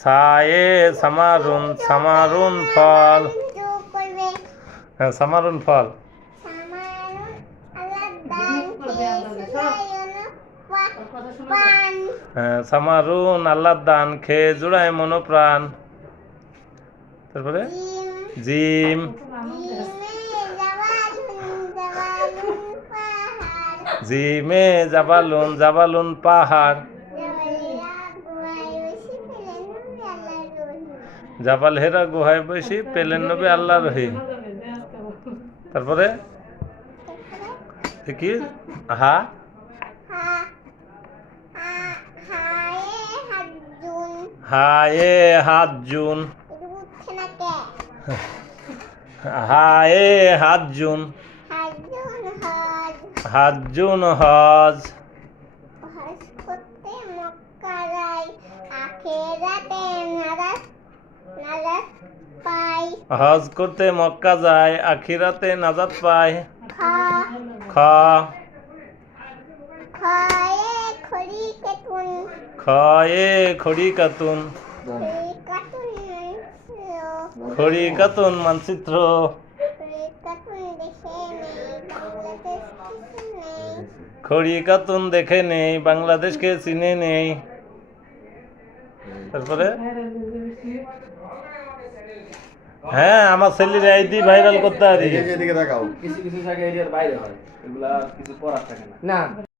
সায়ে সামারুন, সামারুন ফল। হ্যাঁ, সামারুন ফল। হ্যাঁ, সামারুন আল্লাহর দান, খেয়ে জুড়ায় মনোপ্রাণ। তারপরে জিম, জিমে জাবালুন, জাবালুন পাহাড়। জাবাল হেরা গুহায় বসি পেলেন নবী আল্লাহ রহি। তারপরে কি? হা হায়ে হাত জুন, হায়ে হাত জুন, হাত জুন হজ। হজ করতে মক্কা যায়, আখিরাতে নাজাত পায়। খ খয়ে খড়ি কাতুন, খড়ি কাতুন মানচিত্র। খড়ি কাতুন দেখে নেই, বাংলাদেশকে চিনে নেই। তারপরে হ্যাঁ, আমার ছেলের আইডি ভাইরাল করতে পারি। কিছু কিছু জায়গায় এরিয়ার বাইরে হয়, এগুলা কিছু করার থাকে না।